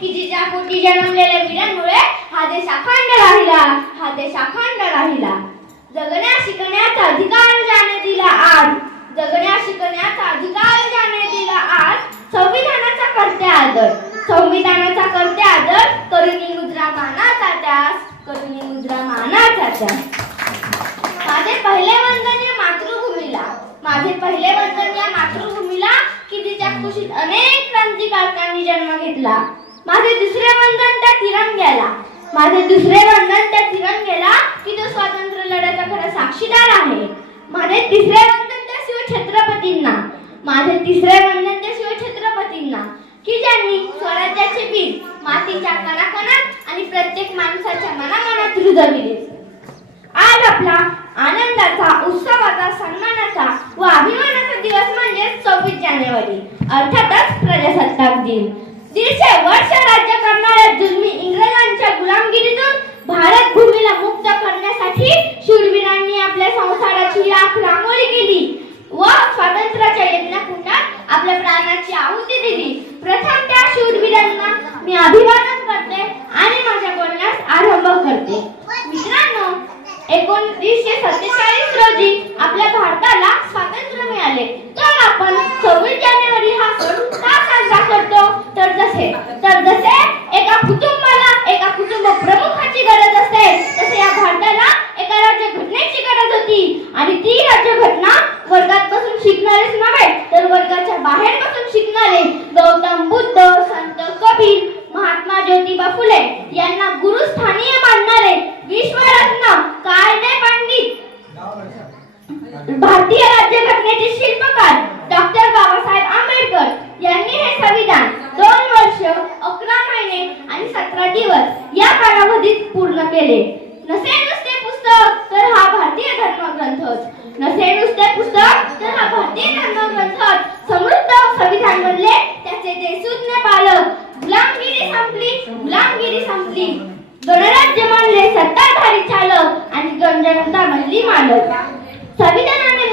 की जिच्या पोटी जन्मलेल्या वीरांमुळे हा देश अखंड राहिला हा देश अखंड राहिला. जगण्या शिकण्याचा अधिकार ज्याने दिला आज जगण्या शिकण्याचा अधिकार ज्याने दिला आज संविधानाचा करते आदर. संविधानाचा करते आदर करुणी मुद्रा मानाचा त्यास करुणी मुद्रा मानाचा त्यास. माझे पहिले वंदन या मातृभूमीला माझे पहिले वंदन या मातृभूमीला की तिच्या कुशीत अनेक क्रांतिकारकांनी जन्म घेतला. माझे दुसरे वंदन त्या तिरंग्याला. माझे दुसरे वंदन त्या तिरंग्याला की तो स्वातंत्र्य लढ्याचा खरा साक्षीदार आहे. माझे तिसरे बंधन त्या शिवछत्रपतींना. माझे तिसरे बंधन त्या शिवछत्रपतींना. की ज्यांनी स्वराज्याचे बीज मातीच्या कणाकणात आणि प्रत्येक माणसाच्या मनामनात रुजविले. आज आपला आनंदाचा उत्सवाचा सन्मानाचा व अभिमानाचा दिवस म्हणजे सव्वीस जानेवारी अर्थातच प्रजासत्ताक दिन. दीडशे वर्ष राज्य करणाऱ्या जुलमी इंग्रजांच्या गुलामगिरीत तर जसे एका कुटुंबाला एका कुटुंब प्रमुखाची गरज असते तसे या भारताला एका राज्य घटनेची गरज होती. आणि ती राज्यघटना वर्गात बसून शिकणारेच नव्हे तर वर्गाच्या बाहेर बसून शिकणारे गौतम बुद्ध संत कबीर महात्मा ज्योतिबा फुले यांना गुरुस्थानीय मानणारे विश्वरत्न कायदे पंडित भारतीय राज्यघटनेचे शिल्पकार डॉक्टर बाबासाहेब आंबेडकर यांनी हे संविधान दोन वर्ष अकरा महिने आणि सतरा दिवस या पूर्ण केले. नसे नुसते पुस्तक तर हा भारतीय धर्मग्रंथच नसे नुसते पुस्तक तर हा भारतीय धर्मग्रंथच समृद्ध संविधान बनले त्याचे ते सुज्ञ पालक. गुलामगिरी संपली गुलामगिरी संपली. गणराज्य मानले सत्ताधारी चालक आणि गणजनता बनली मालक. संविधानाने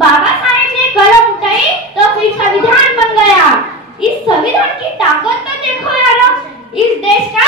बाबासाहेब ने कलम उठाई तो फिर संविधान बन गया. इस संविधान की ताकत तो देखो यार. इस देश का